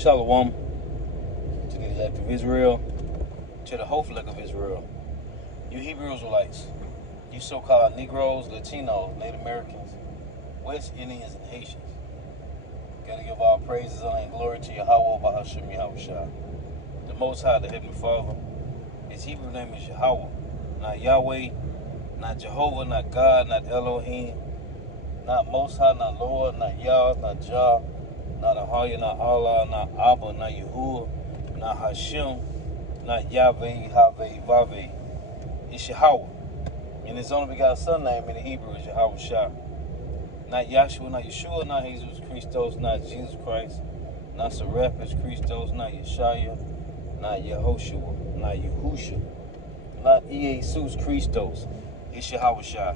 Shalom to the elect of Israel, to the hopeful elect of Israel. You Hebrew Israelites, you so-called Negroes, Latinos, Native Americans, West Indians, and Haitians. Gotta give all praises, honor, and glory to Yahweh Bahasham Yahushua. The Most High, the Heavenly Father. His Hebrew name is Yahweh, not Yahweh, not Jehovah, not God, not Elohim, not Most High, not Lord, not Yah, not Jah, not Ahaya, not Allah, not Abba, not Yahuwah, not Hashem, not Yahweh, Haveh, Vaveh. It's Yahweh. And his only begotten son name in the Hebrew is Yahweh Shah. Not Yahshua, not Yeshua, not Jesus Christos, not Jesus Christ, not Serapis Christos, not Yeshaya, not Yehoshua, not Yahusha, not Jesus Christos. It's Yahweh Shah.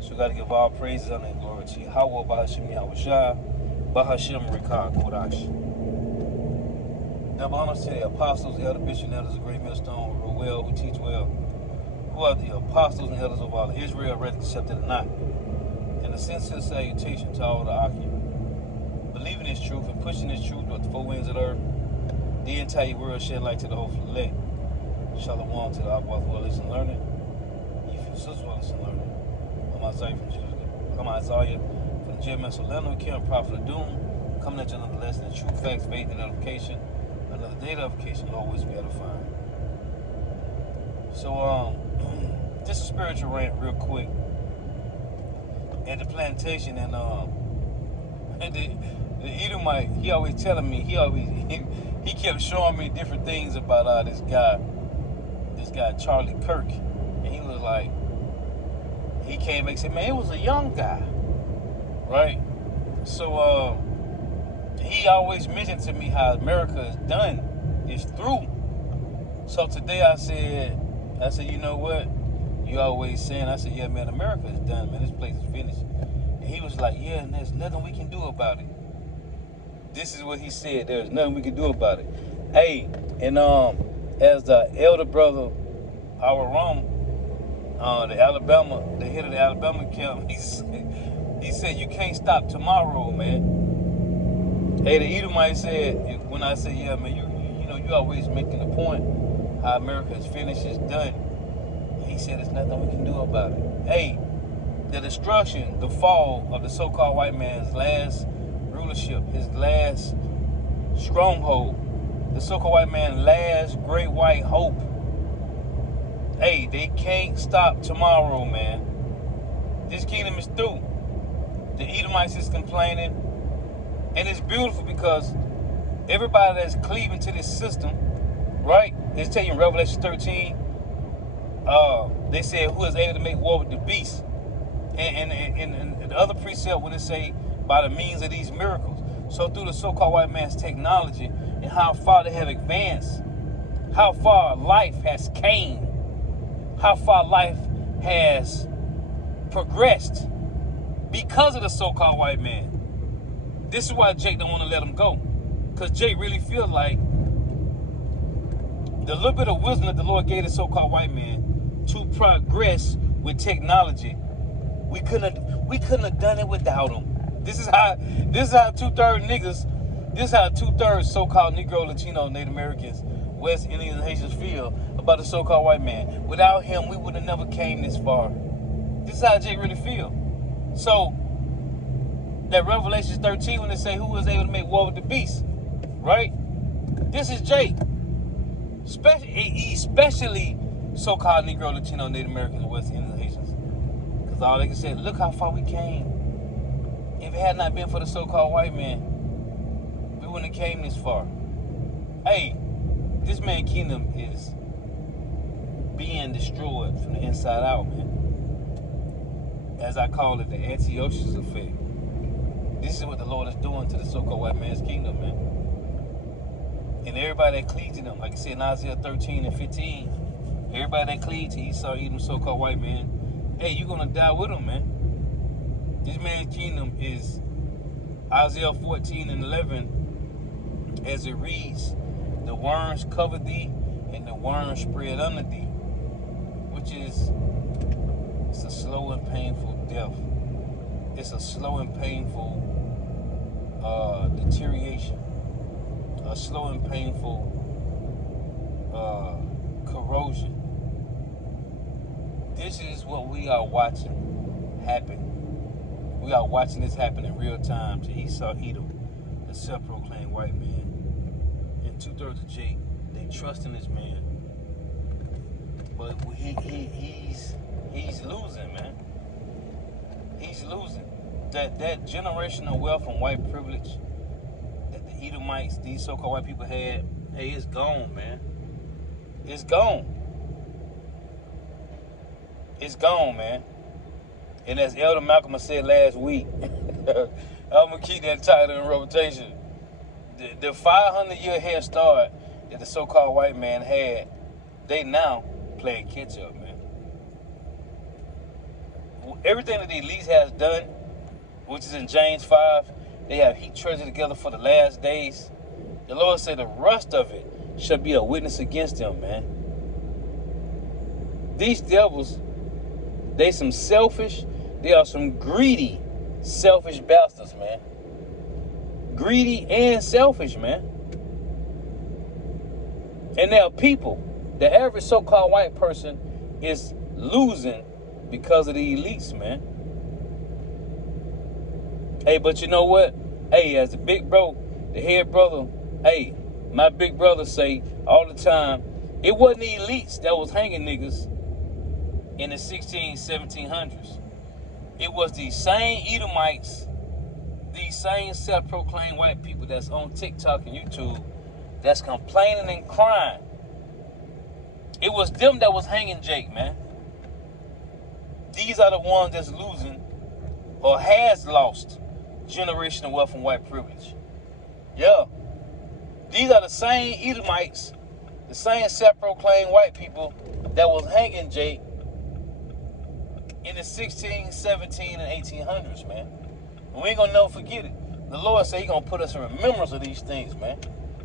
So we got to give all praises, honor, and glory to Yahweh, Bahasham Yahushua, Bahasham Rikah Kodash. Double honors to the apostles, the elder bishops, and elders of Great Millstone, who rule well, who teach well, who are the apostles and elders of all Israel, whether accepted or not. And a sincere salutation to all the Akim. Believing this truth and pushing this truth with the four winds of the earth, the entire world shed light to the hopeful elect. Shalom to the Akwath who are listening and learning. If you sisters who are listening and learning. I'm Isaiah from Judah. I'm Isaiah from the Jeremiah Solano, Kim, Prophet of Doom. Coming at you another lesson in true facts, faith, and edification. Another day of edification will always be edifying. So, just a spiritual rant real quick. At the plantation, and the Edomite, he always telling me, he kept showing me different things about this guy Charlie Kirk, and he was like, he came back and said, man, it was a young guy, right? So he always mentioned to me how America is done, it's through. So today I said, you know what? You always saying, I said, yeah, man, America is done, man. This place is finished. And he was like, yeah, and there's nothing we can do about it. This is what he said. There's nothing we can do about it. Hey, and as the elder brother, our Rome, the head of the Alabama camp, he said, you can't stop tomorrow, man. Hey, the Edomite said, when I said, yeah, man, you always making the point how America is finished, it's done. He said, there's nothing we can do about it. Hey, the destruction, the fall of the so-called white man's last rulership, his last stronghold, the so-called white man's last great white hope. Hey, they can't stop tomorrow, man. This kingdom is through. The Edomites is complaining. And it's beautiful because everybody that's cleaving to this system, right? It's taking Revelation 13. They said, who is able to make war with the beast? And the other precept when it say, by the means of these miracles. So through the so-called white man's technology and how far they have advanced, how far life has came, how far life has progressed because of the so-called white man. This is why Jake don't want to let him go. Because Jake really feels like the little bit of wisdom that the Lord gave the so-called white man to progress with technology, we couldn't have done it without him. This is how 2/3 niggas, this is how 2/3 so-called Negro, Latino, Native Americans, West Indians, and Haitians feel about the so-called white man. Without him, we would have never came this far. This is how Jake really feel. So that Revelation 13 when they say who was able to make war with the beast, right? This is Jake. Especially so-called Negro, Latino, Native Americans, West Indians, and Haitians. Because all they can say, look how far we came. If it had not been for the so-called white man, we wouldn't have came this far. Hey, this man's kingdom is being destroyed from the inside out, man. As I call it, the Antiochus effect. This is what the Lord is doing to the so-called white man's kingdom, man. And everybody that cleaved to them, like I said in Isaiah 13 and 15, everybody that cleaved to Esau, Edom, so-called white man, hey, you're going to die with them, man. This man's kingdom is Isaiah 14 and 11, as it reads, the worms cover thee, and the worms spread under thee, which is, it's a slow and painful death. It's a slow and painful deterioration a slow and painful corrosion. This is what we are watching happen. We are watching this happen in real time to Esau Edom, the self-proclaimed white man, and 2/3 of Jake. They trust in this man, but he's losing, man. He's losing. That generational wealth and white privilege that the Edomites, these so-called white people had, hey, it's gone, man. It's gone. It's gone, man. And as Elder Malcolm said last week, I'm going to keep that title in rotation. The 500-year head start that the so-called white man had, they now playing catch-up, man. Everything that the elites has done, which is in James 5, they have heaped treasure together for the last days. The Lord said the rest of it shall be a witness against them, man. These devils, they some selfish, they are some greedy, selfish bastards, man. Greedy and selfish, man. And there are people, the average so-called white person is losing because of the elites, man. Hey, but you know what? Hey, as the big bro, the head brother, hey, my big brother say all the time, it wasn't the elites that was hanging niggas in the 1700s. It was these same Edomites, these same self-proclaimed white people that's on TikTok and YouTube that's complaining and crying. It was them that was hanging Jake, man. These are the ones that's losing or has lost generational wealth and white privilege. Yeah. These are the same Edomites, the same self-proclaimed white people that was hanging Jake in the 16, 17, and 1800s, man. And we ain't gonna never forget it. The Lord said He gonna put us in remembrance of these things, man.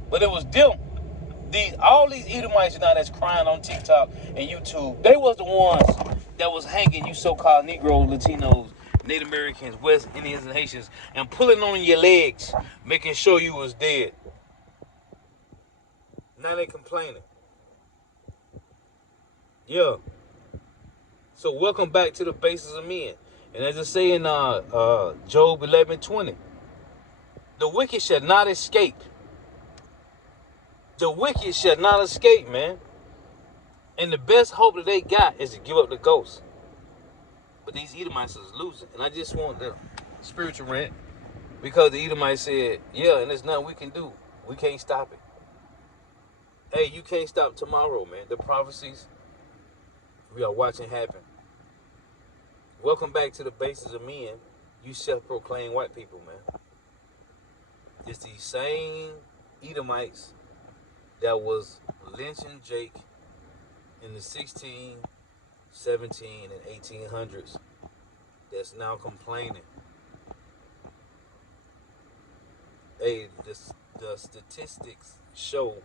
But it was them. All these Edomites now that's crying on TikTok and YouTube, they was the ones that was hanging you so-called Negroes, Latinos, Native Americans, West Indians, and Haitians, and pulling on your legs, making sure you was dead. Now they complaining. Yeah. So welcome back to the basis of men. And as I say in Job 11:20, the wicked shall not escape. The wicked shall not escape, man. And the best hope that they got is to give up the ghost. But these Edomites is losing. And I just want the spiritual rant, because the Edomites said, yeah, and there's nothing we can do. We can't stop it. Hey, you can't stop tomorrow, man. The prophecies we are watching happen. Welcome back to the basis of men, you self-proclaimed white people, man. It's these same Edomites that was lynching Jake in the 16, 17, and 1800s that's now complaining. Hey, the statistics show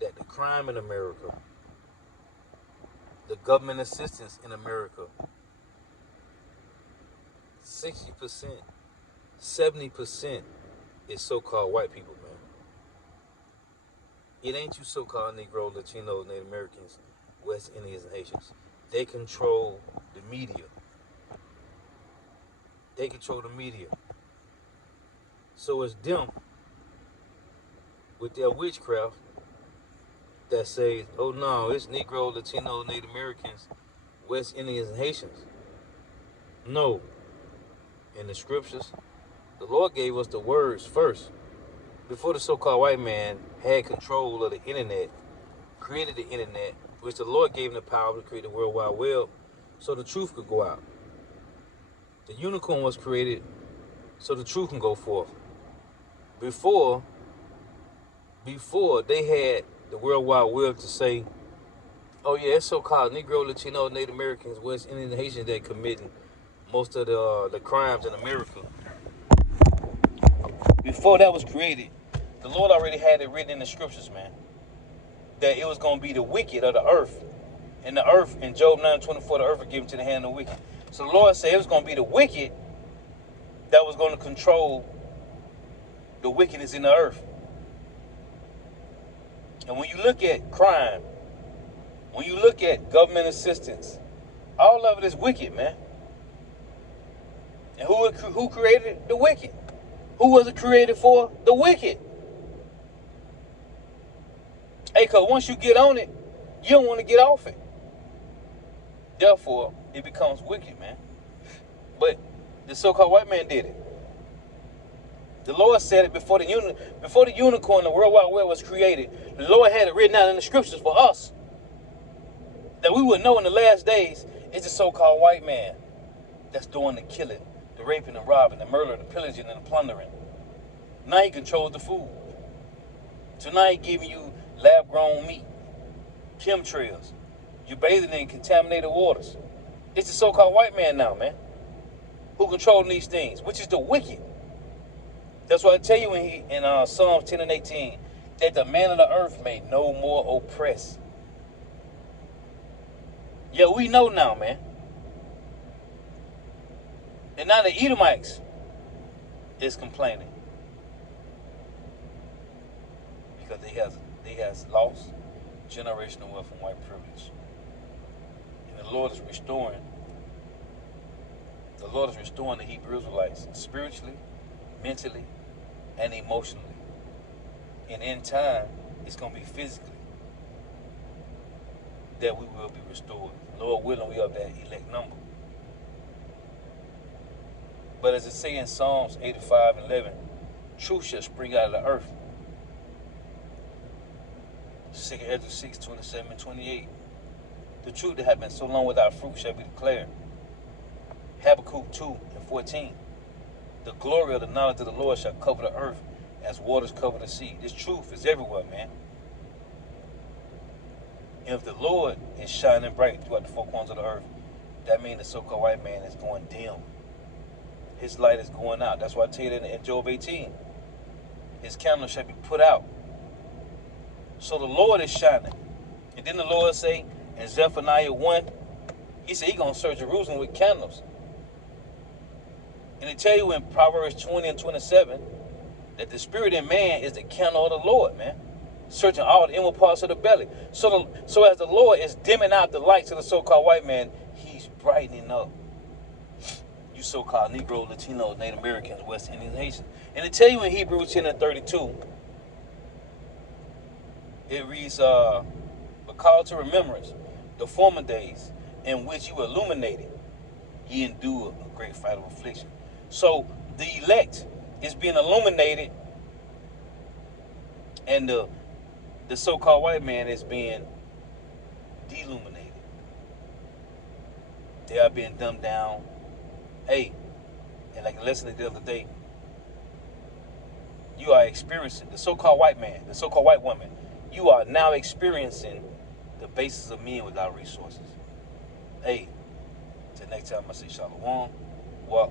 that the crime in America, the government assistance in America, 60%, 70% is so-called white people, man. It ain't you so-called Negro, Latinos, Native Americans, West Indians, and Haitians. They control the media. They control the media. So it's them with their witchcraft that say, oh no, it's Negro, Latino, Native Americans, West Indians, and Haitians. No. In the scriptures, the Lord gave us the words first. Before the so-called white man had control of the internet, created the internet, which the Lord gave him the power to create the World Wide Web so the truth could go out. The unicorn was created so the truth can go forth. Before they had the World Wide Web to say, oh yeah, it's so-called Negro, Latino, Native Americans, West Indian, and Haitians that committing most of the crimes in America. Before that was created, the Lord already had it written in the scriptures, man, that it was going to be the wicked of the earth. And the earth, in Job 9:24, the earth was given to the hand of the wicked. So the Lord said it was going to be the wicked that was going to control the wickedness in the earth. And when you look at crime, when you look at government assistance, all of it is wicked, man. And who created the wicked? Who was it created for? The wicked. Hey, because once you get on it, you don't want to get off it. Therefore, it becomes wicked, man. But the so-called white man did it. The Lord said it before the unicorn, the World Wide Web was created. The Lord had it written out in the scriptures for us, that we would know in the last days it's the so-called white man that's doing the killing, the raping and robbing, the murder, the pillaging and the plundering. Now he controls the food. So now he giving you lab-grown meat, chemtrails. You're bathing in contaminated waters. It's the so-called white man now, man, who controlling these things, which is the wicked. That's why I tell you in Psalms 10 and 18, that the man of the earth may no more oppress. Yeah, we know now, man. And now the Edomites is complaining because they has lost generational wealth and white privilege. And the Lord is restoring the Hebrew Israelites spiritually, mentally, and emotionally. And in time, it's going to be physically that we will be restored. Lord willing, we are that elect number. But as it says in Psalms 85:11, truth shall spring out of the earth. 2 Ezra 6:27 and 28. The truth that had been so long without fruit shall be declared. Habakkuk 2:14. The glory of the knowledge of the Lord shall cover the earth as waters cover the sea. This truth is everywhere, man. And if the Lord is shining bright throughout the four corners of the earth, that means the so-called white man is going dim. His light is going out. That's why I tell you in Job 18. His candle shall be put out. So the Lord is shining. And then the Lord say in Zephaniah 1, he said he's going to search Jerusalem with candles. And they tell you in Proverbs 20 and 27 that the spirit in man is the candle of the Lord, man, searching all the inward parts of the belly. So as the Lord is dimming out the lights of the so-called white man, he's brightening up you so-called Negro, Latinos, Native Americans, West Indians, Haitians. And they tell you in Hebrews 10 and 32, it reads, but call to remembrance the former days in which you were illuminated, ye endure a great fight of affliction. So the elect is being illuminated, and the so-called white man is being deluminated. They are being dumbed down. Hey, and like the lesson the other day, you are experiencing the so-called white man, the so-called white woman. You are now experiencing the basis of men without resources. Hey, till next time I say Shalom, wa